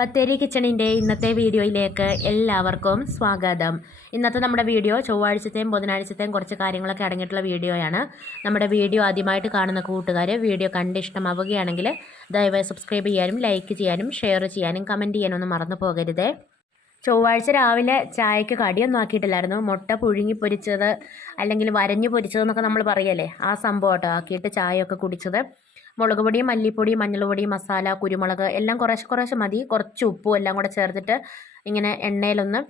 ബത്തേരി കിച്ചണിന്റെ ഇന്നത്തെ വീഡിയോയിലേക്ക് എല്ലാവർക്കും സ്വാഗതം. ഇന്നത്തെ നമ്മുടെ വീഡിയോ ചൊവ്വാഴ്ചത്തെയും ബുധനാഴ്ചത്തെയും കുറച്ച് കാര്യങ്ങളൊക്കെ അടങ്ങിയിട്ടുള്ള വീഡിയോയാണ്. നമ്മുടെ വീഡിയോ ആദ്യമായിട്ട് കാണുന്ന കൂട്ടുകാർ വീഡിയോ കണ്ട് ഇഷ്ടമാവുകയാണെങ്കിൽ ദയവായി സബ്സ്ക്രൈബ് ചെയ്യാനും ലൈക്ക് ചെയ്യാനും ഷെയർ ചെയ്യാനും കമന്റ് ചെയ്യാനൊന്നും മറന്നു പോകരുതേ. ചൊവ്വാഴ്ച രാവിലെ ചായക്ക് കടിയൊന്നും ആക്കിയിട്ടില്ലായിരുന്നു. മുട്ട പുഴുങ്ങി പൊരിച്ചത് അല്ലെങ്കിൽ വരഞ്ഞു പൊരിച്ചതെന്നൊക്കെ നമ്മൾ പറയല്ലേ? ആ സംഭവം കേട്ടോ. ആക്കിയിട്ട് ചായയൊക്കെ കുടിച്ചത്. മുളക് പൊടി മല്ലിപ്പൊടി മഞ്ഞൾപ്പൊടി മസാല കുരുമുളക് എല്ലാം കുറേശ്ശെ കുറേശ്ശെ മതി. കുറച്ച് ഉപ്പും എല്ലാം കൂടെ ചേർത്തിട്ട് ഇങ്ങനെ എണ്ണയിലൊന്ന്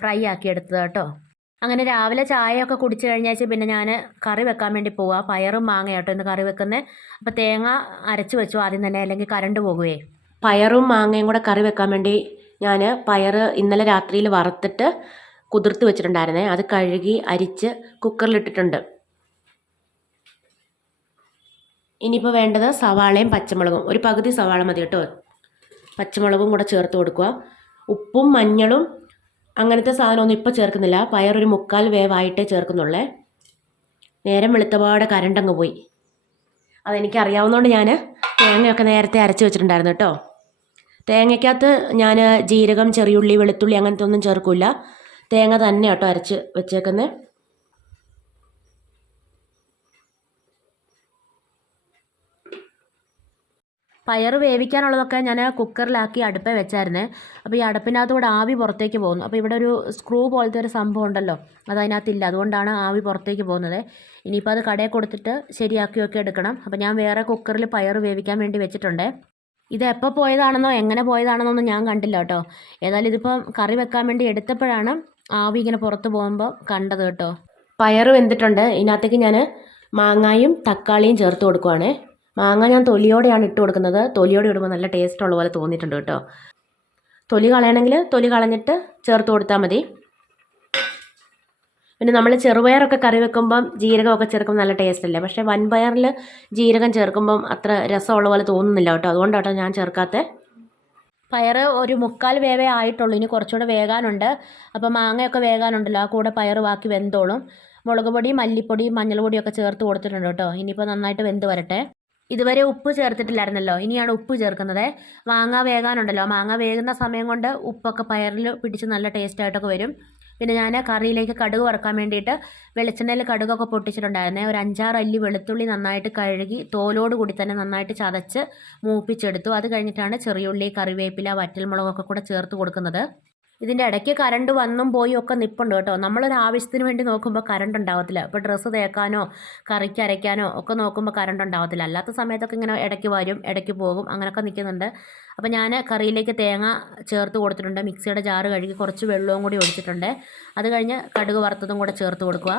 ഫ്രൈ ആക്കി എടുത്തത് കേട്ടോ. അങ്ങനെ രാവിലെ ചായയൊക്കെ കുടിച്ചു കഴിഞ്ഞാൽ പിന്നെ ഞാൻ കറി വെക്കാൻ വേണ്ടി പോവാം. പയറും മാങ്ങ കേട്ടോ ഇന്ന് കറി വെക്കുന്നത് അപ്പോൾ തേങ്ങ അരച്ച് വെച്ചു ആദ്യം തന്നെ അല്ലെങ്കിൽ കറണ്ട് പോകുവേ. പയറും മാങ്ങയും കൂടെ കറി വെക്കാൻ വേണ്ടി ഞാൻ പയർ ഇന്നലെ രാത്രിയിൽ വറുത്തിട്ട് കുതിർത്ത് വെച്ചിട്ടുണ്ടായിരുന്നേ. അത് കഴുകി അരിച്ച് കുക്കറിലിട്ടിട്ടുണ്ട് ഇനിയിപ്പോൾ വേണ്ടത് സവാളയും പച്ചമുളകും. ഒരു പകുതി സവാള മതി കേട്ടോ. പച്ചമുളകും കൂടെ ചേർത്ത് കൊടുക്കുക. ഉപ്പും മഞ്ഞളും അങ്ങനത്തെ സാധനമൊന്നും ഇപ്പോൾ ചേർക്കുന്നില്ല. പയറൊരു മുക്കാൽ വേവായിട്ടേ ചേർക്കുന്നുള്ളേ. നേരം വെളുത്തപാടെ കരണ്ടങ്ങ് പോയി. അതെനിക്ക് അറിയാവുന്നതുകൊണ്ട് ഞാൻ തേങ്ങയൊക്കെ നേരത്തെ അരച്ച് വെച്ചിട്ടുണ്ടായിരുന്നു കേട്ടോ. തേങ്ങയ്ക്കകത്ത് ഞാൻ ജീരകം ചെറിയുള്ളി വെളുത്തുള്ളി അങ്ങനത്തെ ഒന്നും ചേർക്കില്ല തേങ്ങ തന്നെ കേട്ടോ അരച്ച് വെച്ചേക്കുന്നത് പയർ വേവിക്കാനുള്ളതൊക്കെ ഞാൻ കുക്കറിലാക്കി അടുപ്പേ വെച്ചായിരുന്നേ. അപ്പോൾ ഈ അടുപ്പിനകത്തൂടെ ആവി പുറത്തേക്ക് പോകുന്നു. അപ്പോൾ ഇവിടെ ഒരു സ്ക്രൂ പോലത്തെ ഒരു സംഭവം ഉണ്ടല്ലോ അത് അതിനകത്തില്ല അതുകൊണ്ടാണ് ആവി പുറത്തേക്ക് പോകുന്നത്. ഇനിയിപ്പോൾ അത് കടയിൽ കൊടുത്തിട്ട് ശരിയാക്കിയൊക്കെ എടുക്കണം. അപ്പോൾ ഞാൻ വേറെ കുക്കറിൽ പയർ വേവിക്കാൻ വേണ്ടി വെച്ചിട്ടുണ്ട്. ഇത് എപ്പോൾ പോയതാണെന്നോ എങ്ങനെ പോയതാണെന്നോ ഒന്നും ഞാൻ കണ്ടില്ല കേട്ടോ. ഏതായാലും ഇതിപ്പോൾ കറി വെക്കാൻ വേണ്ടി എടുത്തപ്പോഴാണ് ആവി ഇങ്ങനെ പുറത്ത് പോകുമ്പോൾ കണ്ടത് കേട്ടോ. പയർ വെന്തിട്ടുണ്ട്. ഇതിനകത്തേക്ക് ഞാൻ മാങ്ങായും തക്കാളിയും ചേർത്ത് കൊടുക്കുവാണേ. മാങ്ങ ഞാൻ തൊലിയോടെയാണ് ഇട്ട് കൊടുക്കുന്നത്. തൊലിയോടെ ഇടുമ്പോൾ നല്ല ടേസ്റ്റ് ഉള്ള പോലെ തോന്നിയിട്ടുണ്ട് കേട്ടോ. തൊലി കളയണമെങ്കിൽ തൊലി കളഞ്ഞിട്ട് ചേർത്ത് കൊടുത്താൽ മതി. പിന്നെ നമ്മൾ ചെറുപയറൊക്കെ കറി വെക്കുമ്പം ജീരകമൊക്കെ ചേർക്കുമ്പോൾ നല്ല ടേസ്റ്റ് അല്ലേ? പക്ഷേ വൻപയറിൽ ജീരകം ചേർക്കുമ്പം അത്ര രസമുള്ള പോലെ തോന്നുന്നില്ല കേട്ടോ. അതുകൊണ്ടാട്ടോ ഞാൻ ചേർക്കാത്തത് പയർ ഒരു മുക്കാൽ വേവേ ആയിട്ടുള്ളൂ. ഇനി കുറച്ചുകൂടെ വേകാനുണ്ട്. അപ്പോൾ മാങ്ങയൊക്കെ വേകാനുണ്ടല്ലോ. ആ കൂടെ പയർ ബാക്കി വെന്തോളും. മുളക് പൊടി മല്ലിപ്പൊടി മഞ്ഞൾപ്പൊടിയൊക്കെ ചേർത്ത് കൊടുത്തിട്ടുണ്ട് കേട്ടോ. ഇനിയിപ്പോൾ നന്നായിട്ട് വെന്ത് വരട്ടെ. ഇതുവരെ ഉപ്പ് ചേർത്തിട്ടില്ലായിരുന്നല്ലോ. ഇനിയാണ് ഉപ്പ് ചേർക്കുന്നത്. മാങ്ങ വേകാനുണ്ടല്ലോ. മാങ്ങ വേകുന്ന സമയം കൊണ്ട് ഉപ്പൊക്കെ പയറിൽ പിടിച്ച് നല്ല ടേസ്റ്റ് ആയിട്ടൊക്കെ വരും. പിന്നെ ഞാൻ കറിയിലേക്ക് കടുക് വറക്കാൻ വേണ്ടിയിട്ട് വെളിച്ചെണ്ണയിൽ കടുകൊക്കെ പൊട്ടിച്ചിട്ടുണ്ടായിരുന്നേ. ഒരു അഞ്ചാറ് അല്ലി വെളുത്തുള്ളി നന്നായിട്ട് കഴുകി തോലോട് കൂടി തന്നെ നന്നായിട്ട് ചതച്ച് മൂപ്പിച്ചെടുത്തു. അത് കഴിഞ്ഞിട്ടാണ് ചെറിയുള്ളി കറിവേപ്പില വറ്റൽമുളകൊക്കെ കൂടെ ചേർത്ത് കൊടുക്കുന്നത്. ഇതിന്റെ ഇടയ്ക്ക് കറണ്ട് വന്നും പോയി ഒക്കെ നിൽപ്പുണ്ട് കേട്ടോ. നമ്മളൊരു ആവശ്യത്തിന് വേണ്ടി നോക്കുമ്പോൾ കറണ്ട് ഉണ്ടാവത്തില്ല. ഇപ്പോൾ ഡ്രസ്സ് തേക്കാനോ കറിക്ക് അരയ്ക്കാനോ ഒക്കെ നോക്കുമ്പോൾ കറണ്ട് ഉണ്ടാവത്തില്ല. അല്ലാത്ത സമയത്തൊക്കെ ഇങ്ങനെ ഇടയ്ക്ക് വരും ഇടയ്ക്ക് പോകും അങ്ങനെയൊക്കെ നിൽക്കുന്നുണ്ട് അപ്പോൾ ഞാൻ കറിയിലേക്ക് തേങ്ങ ചേർത്ത് കൊടുത്തിട്ടുണ്ട്. മിക്സിയുടെ ജാറ് കഴുകി കുറച്ച് വെള്ളവും കൂടി ഒഴിച്ചിട്ടുണ്ട്. അത് കഴിഞ്ഞ് കടുക് വറുത്തതും കൂടെ ചേർത്ത് കൊടുക്കുക.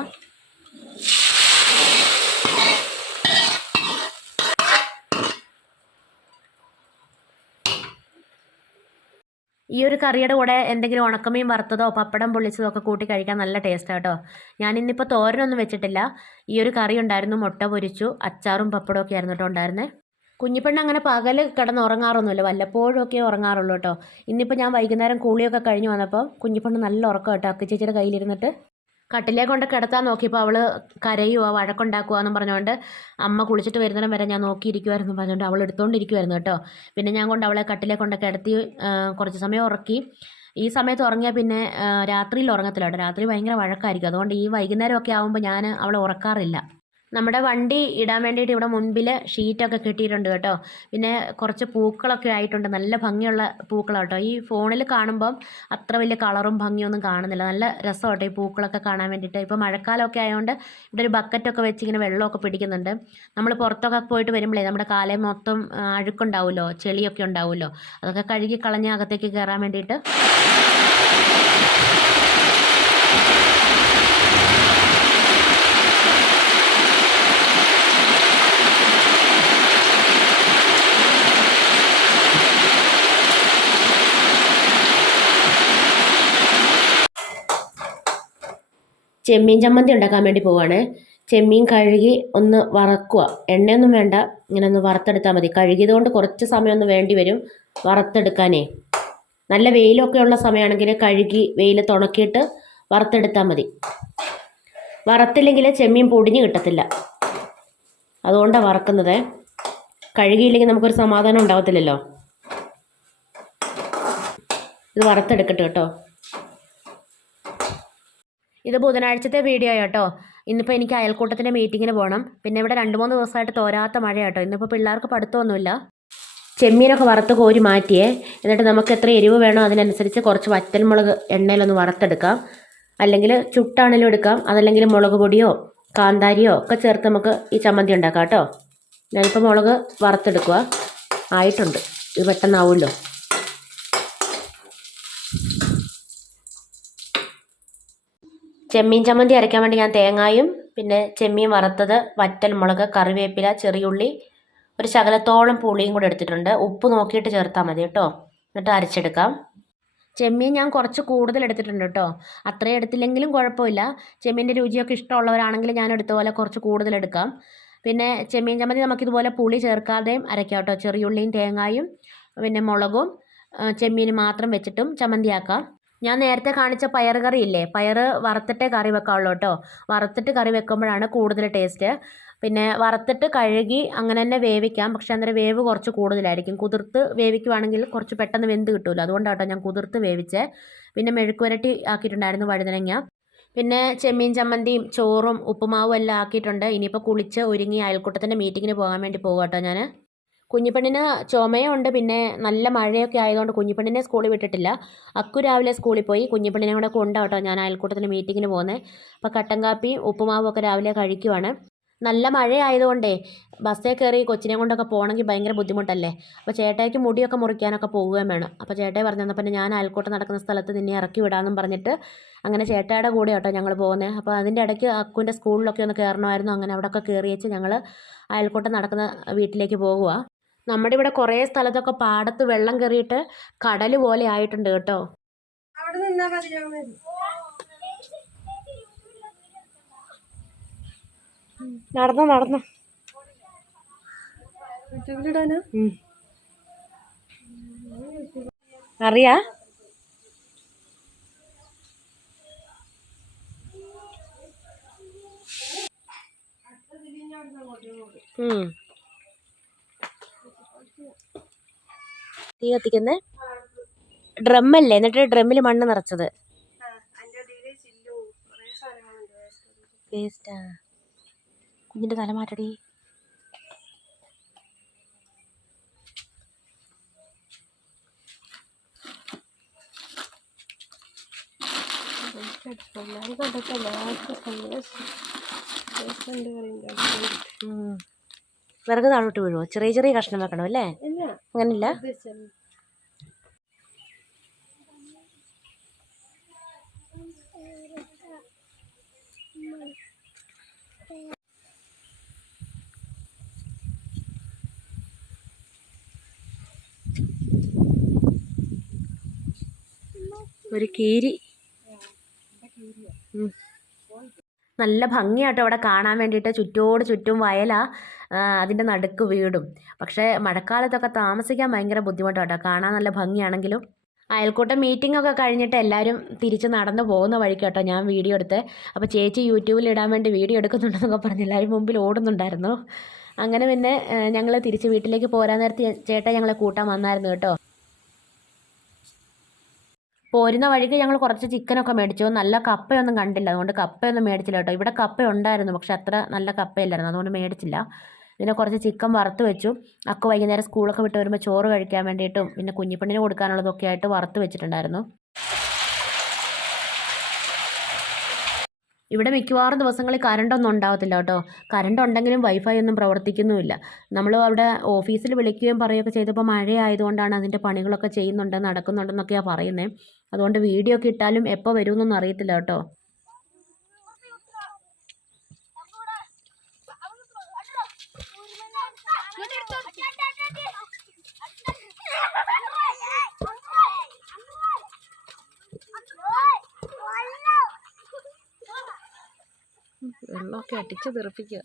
ഈ ഒരു കറിയുടെ കൂടെ എന്തെങ്കിലും ഉണക്കമീൻ വറുത്തതോ പപ്പടം പൊള്ളിച്ചതോ ഒക്കെ കൂട്ടി കഴിക്കാൻ നല്ല ടേസ്റ്റാണ് കേട്ടോ ഞാൻ ഇന്നിപ്പോൾ തോരനൊന്നും വെച്ചിട്ടില്ല. ഈ ഒരു കറി ഉണ്ടായിരുന്നു. മുട്ട പൊരിച്ചു. അച്ചാറും പപ്പടവും ഒക്കെ ആയിരുന്നു കേട്ടോ ഉണ്ടായിരുന്നേ. കുഞ്ഞിപ്പെണ്ണ് അങ്ങനെ പകൽ കിടന്ന് ഉറങ്ങാറൊന്നുമില്ല. വല്ലപ്പോഴും ഒക്കെ ഉറങ്ങാറുള്ളൂ കേട്ടോ ഇന്നിപ്പോൾ ഞാൻ വൈകുന്നേരം കൂളിയൊക്കെ കഴിഞ്ഞ് വന്നപ്പോൾ കുഞ്ഞിപ്പെണ്ണ് നല്ല ഉറക്കം കേട്ടോ അക്കച്ചേച്ചിയുടെ കയ്യിലിരുന്നിട്ട് കട്ടിലേ കൊണ്ട് കിടത്താൻ നോക്കിയപ്പോൾ അവൾ കരയുക വഴക്കുണ്ടാക്കുക എന്നും പറഞ്ഞുകൊണ്ട് അമ്മ കുളിച്ചിട്ട് വരുന്നിടം വരെ ഞാൻ നോക്കിയിരിക്കുമായിരുന്നു പറഞ്ഞുകൊണ്ട് അവൾ എടുത്തുകൊണ്ടിരിക്കുമായിരുന്നു കേട്ടോ. പിന്നെ ഞാൻ കൊണ്ട് അവളെ കട്ടിലേ കൊണ്ട് കിടത്തി കുറച്ച് സമയം ഉറക്കി. ഈ സമയത്ത് ഉറങ്ങിയാൽ പിന്നെ രാത്രിയിൽ ഉറങ്ങത്തില്ല കേട്ടോ. രാത്രി ഭയങ്കര വഴക്കായിരിക്കും. അതുകൊണ്ട് ഈ വൈകുന്നേരമൊക്കെ ആകുമ്പോൾ ഞാൻ അവളെ ഉറക്കാറില്ല. നമ്മുടെ വണ്ടി ഇടാൻ വേണ്ടിയിട്ട് ഇവിടെ മുൻപിൽ ഷീറ്റൊക്കെ കിട്ടിയിട്ടുണ്ട് കേട്ടോ. പിന്നെ കുറച്ച് പൂക്കളൊക്കെ ആയിട്ടുണ്ട്. നല്ല ഭംഗിയുള്ള പൂക്കളാണ് കേട്ടോ ഈ ഫോണിൽ കാണുമ്പം അത്ര വലിയ കളറും ഭംഗിയൊന്നും കാണുന്നില്ല. നല്ല രസമാട്ടോ ഈ പൂക്കളൊക്കെ കാണാൻ വേണ്ടിയിട്ട്. ഇപ്പോൾ മഴക്കാലമൊക്കെ ആയതുകൊണ്ട് ഇവിടെ ഒരു ബക്കറ്റൊക്കെ വെച്ച് ഇങ്ങനെ വെള്ളമൊക്കെ പിടിക്കുന്നുണ്ട്. നമ്മൾ പുറത്തൊക്കെ പോയിട്ട് വരുമ്പോഴേ നമ്മുടെ കാലം മൊത്തം അഴുക്കുണ്ടാവുമല്ലോ. ചെളിയൊക്കെ ഉണ്ടാവുമല്ലോ. അതൊക്കെ കഴുകി കളഞ്ഞ് അകത്തേക്ക് കയറാൻ വേണ്ടിയിട്ട് ചെമ്മീൻ ചമ്മന്തി ഉണ്ടാക്കാൻ വേണ്ടി പോവാണ്. ചെമ്മീൻ കഴുകി ഒന്ന് വറക്കുക. എണ്ണയൊന്നും വേണ്ട ഇങ്ങനെ ഒന്ന് വറുത്തെടുത്താൽ മതി. കഴുകിയത് കൊണ്ട് കുറച്ച് സമയം വേണ്ടി വരും വറുത്തെടുക്കാനേ. നല്ല വെയിലൊക്കെ ഉള്ള സമയമാണെങ്കിൽ കഴുകി വെയിലത്ത് ഉണക്കിയിട്ട് വറുത്തെടുത്താൽ മതി. വറുത്തില്ലെങ്കിൽ ചെമ്മീൻ പൊടിഞ്ഞ് കിട്ടത്തില്ല. അതുകൊണ്ടാണ് വറക്കുന്നത്. കഴുകിയില്ലെങ്കിൽ നമുക്കൊരു സമാധാനം ഉണ്ടാവത്തില്ലല്ലോ. ഇത് വറുത്തെടുക്കട്ടെ കേട്ടോ. ഇത് ബുധനാഴ്ചത്തെ വീഡിയോ കേട്ടോ ഇന്നിപ്പോൾ എനിക്ക് അയൽക്കൂട്ടത്തിന്റെ മീറ്റിങ്ങിന് പോകണം പിന്നെ ഇവിടെ രണ്ട് മൂന്ന് ദിവസമായിട്ട് തോരാത്ത മഴ കേട്ടോ ഇന്നിപ്പോൾ പിള്ളേർക്ക് പഠിത്തമൊന്നുമില്ല. ചെമ്മീനൊക്കെ വറുത്ത് കോരി മാറ്റിയേ. എന്നിട്ട് നമുക്ക് എത്ര എരിവ് വേണോ അതിനനുസരിച്ച് കുറച്ച് വറ്റൽമുളക് എണ്ണയിലൊന്ന് വറുത്തെടുക്കാം. അല്ലെങ്കിൽ ചുട്ടാണെങ്കിലും എടുക്കാം. അതല്ലെങ്കിൽ മുളക് പൊടിയോ കാന്താരിയോ ഒക്കെ ചേർത്ത് നമുക്ക് ഈ ചമ്മന്തി ഉണ്ടാക്കാം കേട്ടോ. ഞാനിപ്പോൾ മുളക് വറുത്തെടുക്കുക ആയിട്ടുണ്ട്. ഇത് പെട്ടെന്നാവുമല്ലോ. ചെമ്മീൻ ചമ്മന്തി അരയ്ക്കാൻ വേണ്ടി ഞാൻ തേങ്ങായും പിന്നെ ചെമ്മീൻ വറുത്തത് വറ്റൽ മുളക് കറിവേപ്പില ചെറിയുള്ളി ഒരു ശകലത്തോളം പുളിയും കൂടെ എടുത്തിട്ടുണ്ട്. ഉപ്പ് നോക്കിയിട്ട് ചേർത്താൽ മതി കേട്ടോ. എന്നിട്ട് അരച്ചെടുക്കാം. ചെമ്മീൻ ഞാൻ കുറച്ച് കൂടുതൽ എടുത്തിട്ടുണ്ട് കേട്ടോ. അത്രയും എടുത്തില്ലെങ്കിലും കുഴപ്പമില്ല. ചെമ്മീന്റെ രുചിയൊക്കെ ഇഷ്ടമുള്ളവരാണെങ്കിൽ ഞാൻ എടുത്ത പോലെ കുറച്ച് കൂടുതൽ എടുക്കാം. പിന്നെ ചെമ്മീൻ ചമ്മന്തി നമുക്കിതുപോലെ പുളി ചേർക്കാതെയും അരയ്ക്കാം കേട്ടോ. ചെറിയുള്ളിയും തേങ്ങായും പിന്നെ മുളകും ചെമ്മീൻ മാത്രം വെച്ചിട്ടും ചമ്മന്തിയാക്കാം ഞാൻ നേരത്തെ കാണിച്ച പയർ കറി ഇല്ലേ പയർ വറുത്തിട്ടേ കറി വെക്കാവുള്ളൂ കേട്ടോ വറുത്തിട്ട് കറി വെക്കുമ്പോഴാണ് കൂടുതൽ ടേസ്റ്റ്. പിന്നെ വറുത്തിട്ട് കഴുകി അങ്ങനെ തന്നെ വേവിക്കാം. പക്ഷേ അന്നേരം വേവ് കുറച്ച് കൂടുതലായിരിക്കും. കുതിർത്ത് വേവിക്കുവാണെങ്കിൽ കുറച്ച് പെട്ടെന്ന് വെന്ത് കിട്ടുമല്ലോ അതുകൊണ്ടാണ് ഞാൻ കുതിർത്ത് വേവിച്ചേ. പിന്നെ മെഴുക്കുവരട്ടി ആക്കിയിട്ടുണ്ടായിരുന്നു വഴുതനങ്ങ. പിന്നെ ചെമ്മീൻ ചമ്മന്തിയും ചോറും ഉപ്പുമാവും എല്ലാം ആക്കിയിട്ടുണ്ട്. ഇനിയിപ്പോൾ കുളിച്ച് ഒരുങ്ങി അയൽക്കൂട്ടത്തിന്റെ മീറ്റിങ്ങിന് പോകാൻ വേണ്ടി പോകാം കേട്ടോ ഞാൻ കുഞ്ഞിപ്പെണ്ണിന് ചുമയുണ്ട് പിന്നെ നല്ല മഴയൊക്കെ ആയതുകൊണ്ട് കുഞ്ഞിപ്പെണ്ണിനെ സ്കൂളിൽ വിട്ടിട്ടില്ല. അക്കു രാവിലെ സ്കൂളിൽ പോയി. കുഞ്ഞിപ്പെണ്ണിനെ കൂടെ കൊണ്ടാട്ടോ ഞാൻ അയൽക്കൂട്ടത്തിന് മീറ്റിങ്ങിന് പോകുന്നത് അപ്പോൾ കട്ടൻ കാപ്പിയും ഉപ്പുമാവും ഒക്കെ രാവിലെ കഴിക്കുവാണ്. നല്ല മഴയായതുകൊണ്ടേ ബസ്സിൽ കയറി കൊച്ചിനെ കൊണ്ടൊക്കെ പോകണമെങ്കിൽ ഭയങ്കര ബുദ്ധിമുട്ടല്ലേ? അപ്പോൾ ചേട്ടായിക്ക് മുടിയൊക്കെ മുറിക്കാനൊക്കെ പോവുകയും വേണം. അപ്പോൾ ചേട്ടായി പറഞ്ഞു പിന്നെ ഞാൻ അയൽക്കൂട്ടം നടക്കുന്ന സ്ഥലത്ത് നിന്നെ ഇറക്കി വിടാമെന്നും പറഞ്ഞിട്ട് അങ്ങനെ ചേട്ടായുടെ കൂടെ കേട്ടോ ഞങ്ങൾ പോകുന്നത് അപ്പോൾ അതിന്റെ ഇടയ്ക്ക് അക്കുവിന്റെ സ്കൂളിലൊക്കെ ഒന്ന് കയറണമായിരുന്നു. അങ്ങനെ അവിടെയൊക്കെ കയറി വെച്ച് ഞങ്ങൾ അയൽക്കൂട്ടം നടക്കുന്ന വീട്ടിലേക്ക് പോകുക നമ്മുടെ ഇവിടെ കുറേ സ്ഥലത്തൊക്കെ പാടത്ത് വെള്ളം കയറിയിട്ട് കടൽ പോലെ ആയിട്ടുണ്ട് കേട്ടോ. അവിടെ നിന്നാ നടന്നോ നടന്നോ. അറിയാ? ഉം. തീ കത്തിക്കുന്ന? ഡ്രമ്മല്ലേ എന്നിട്ട് ഡ്രമ്മിൽ മണ്ണ് നിറച്ചത്. വേസ്റ്റാ കുഞ്ഞിന്റെ തല മാറ്റടി. വിറക് താഴോട്ട് വീഴുമോ ചെറിയ ചെറിയ കഷ്ണം വെക്കണം അല്ലേ? അങ്ങനില്ല ഒരു കീരി. നല്ല ഭംഗിയാട്ടോ അവിടെ കാണാൻ വേണ്ടിയിട്ട്. ചുറ്റോട് ചുറ്റും വയലാ. അതിന്റെ നടുക്ക് വീടും. പക്ഷേ മഴക്കാലത്തൊക്കെ താമസിക്കാൻ ഭയങ്കര ബുദ്ധിമുട്ടാട്ടോ. കാണാൻ നല്ല ഭംഗിയാണെങ്കിലും. അയൽക്കൂട്ടം മീറ്റിംഗ് ഒക്കെ കഴിഞ്ഞിട്ട് എല്ലാവരും തിരിച്ച് നടന്നു പോകുന്ന വഴിക്ക് കേട്ടോ ഞാൻ വീഡിയോ എടുത്ത്. അപ്പോൾ ചേച്ചി യൂട്യൂബിൽ ഇടാൻ വേണ്ടി വീഡിയോ എടുക്കുന്നുണ്ടെന്നൊക്കെ പറഞ്ഞ് എല്ലാവരും മുമ്പിൽ ഓടുന്നുണ്ടായിരുന്നു. അങ്ങനെ പിന്നെ ഞങ്ങൾ തിരിച്ച് വീട്ടിലേക്ക് പോരാൻ നേരത്ത് ചേട്ടാ ഞങ്ങളെ കൂട്ടാൻ വന്നായിരുന്നു കേട്ടോ. പോരുന്ന വഴിക്ക് ഞങ്ങൾ കുറച്ച് ചിക്കനൊക്കെ മേടിച്ചു. നല്ല കപ്പയൊന്നും കണ്ടില്ല. അതുകൊണ്ട് കപ്പയൊന്നും മേടിച്ചില്ല കേട്ടോ. ഇവിടെ കപ്പ ഉണ്ടായിരുന്നു പക്ഷെ അത്ര നല്ല കപ്പയില്ലായിരുന്നു. അതുകൊണ്ട് മേടിച്ചില്ല. പിന്നെ കുറച്ച് ചിക്കൻ വറുത്ത് വെച്ചു. അക്ക് വൈകുന്നേരം സ്കൂളൊക്കെ വിട്ട് വരുമ്പോൾ ചോറ് കഴിക്കാൻ വേണ്ടിയിട്ടും പിന്നെ കുഞ്ഞിപ്പെണ്ണിന് കൊടുക്കാനുള്ളതൊക്കെ ആയിട്ട് വറുത്ത് വെച്ചിട്ടുണ്ടായിരുന്നു. ഇവിടെ മിക്കവാറും ദിവസങ്ങളിൽ കറണ്ടൊന്നും ഉണ്ടാവത്തില്ല കേട്ടോ. കറണ്ട് ഉണ്ടെങ്കിലും വൈഫൈ ഒന്നും പ്രവർത്തിക്കുന്നുമില്ല. നമ്മൾ അവിടെ ഓഫീസിൽ വിളിക്കുകയും പറയുകയൊക്കെ ചെയ്തപ്പോൾ മഴയായതുകൊണ്ടാണ് അതിന്റെ പണികളൊക്കെ ചെയ്യുന്നുണ്ട് നടക്കുന്നുണ്ടെന്നൊക്കെയാണ് പറയുന്നത് അതുകൊണ്ട് വീഡിയോ ഒക്കെ ഇട്ടാലും എപ്പോൾ വരുമെന്നൊന്നും അറിയത്തില്ല കേട്ടോ. വെള്ളമൊക്കെ അടിച്ച് തെറിപ്പിക്കുക.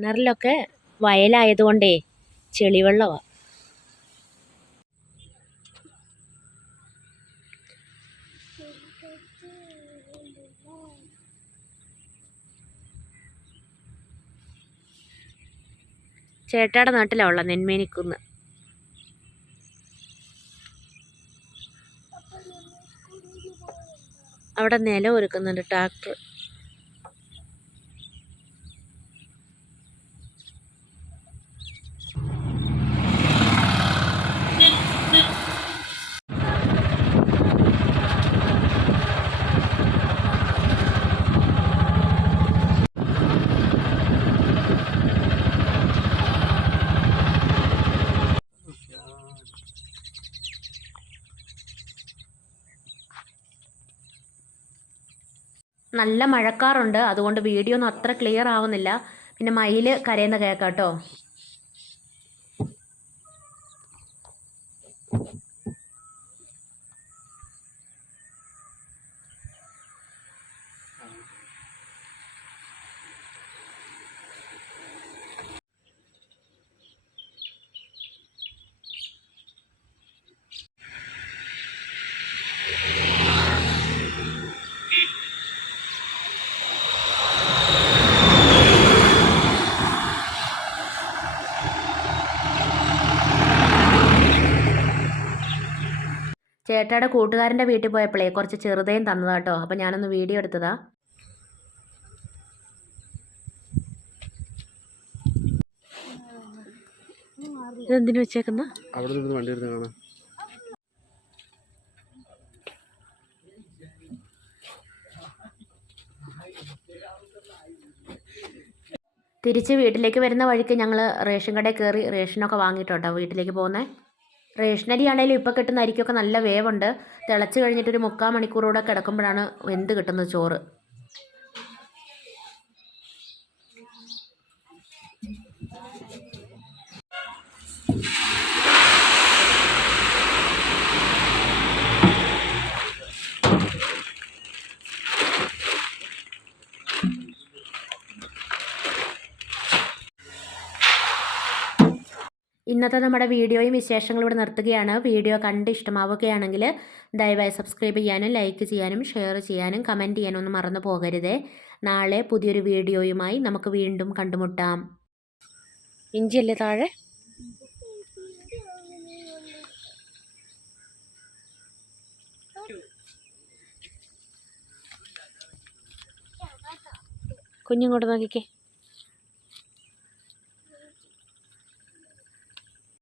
കിണറിലൊക്കെ വയലായതുകൊണ്ടേ ചെളിവെള്ളമാണ് ചേട്ടാടെ നാട്ടിലാണ് ഉള്ള നെന്മേനിക്കുന്ന്. അവിടെ നിലം ഒരുക്കുന്നുണ്ട് ട്രാക്ടർ. നല്ല മഴക്കാറുണ്ട്. അതുകൊണ്ട് വീഡിയോ ഒന്നും അത്ര ക്ലിയർ ആവുന്നില്ല. പിന്നെ മയിൽ കരയുന്ന കേൾക്കാം കേട്ടോ ചേട്ടായുടെ കൂട്ടുകാരന്റെ വീട്ടിൽ പോയപ്പോഴേ കുറച്ച് ചെറുതയും തന്നതാ കേട്ടോ. അപ്പോൾ ഞാനൊന്ന് വീഡിയോ എടുത്തതാ. ഇതെന്തിനു വെച്ചേക്കുന്ന? അവിടെ നിന്ന് വണ്ടി എടുത്ത് കാണാം. തിരിച്ച് വീട്ടിലേക്ക് വരുന്ന വഴിക്ക് ഞങ്ങൾ റേഷൻ കടയിൽ കയറി റേഷനൊക്കെ വാങ്ങിയിട്ടോ വീട്ടിലേക്ക് പോകുന്നത് റേഷനരി ആണെങ്കിലും ഇപ്പോൾ കിട്ടുന്ന അരിക്കൊക്കെ നല്ല വേവുണ്ട്. തിളച്ച് കഴിഞ്ഞിട്ട് ഒരു മുക്കാൽ മണിക്കൂറോടെ കിടക്കുമ്പോഴാണ് വെന്ത് കിട്ടുന്നത് ചോറ്. ഇന്നത്തെ നമ്മുടെ വീഡിയോയും വിശേഷങ്ങളും ഇവിടെ നിർത്തുകയാണ്. വീഡിയോ കണ്ട് ഇഷ്ടമാവുകയാണെങ്കിൽ ദയവായി സബ്സ്ക്രൈബ് ചെയ്യാനും ലൈക്ക് ചെയ്യാനും ഷെയർ ചെയ്യാനും കമന്റ് ചെയ്യാനും ഒന്നും മറന്നു പോകരുതേ. നാളെ പുതിയൊരു വീഡിയോയുമായി നമുക്ക് വീണ്ടും കണ്ടുമുട്ടാം. ഇഞ്ചിയല്ലേ താഴെ? കുഞ്ഞിങ്ങോട്ട് നോക്കിക്കേ.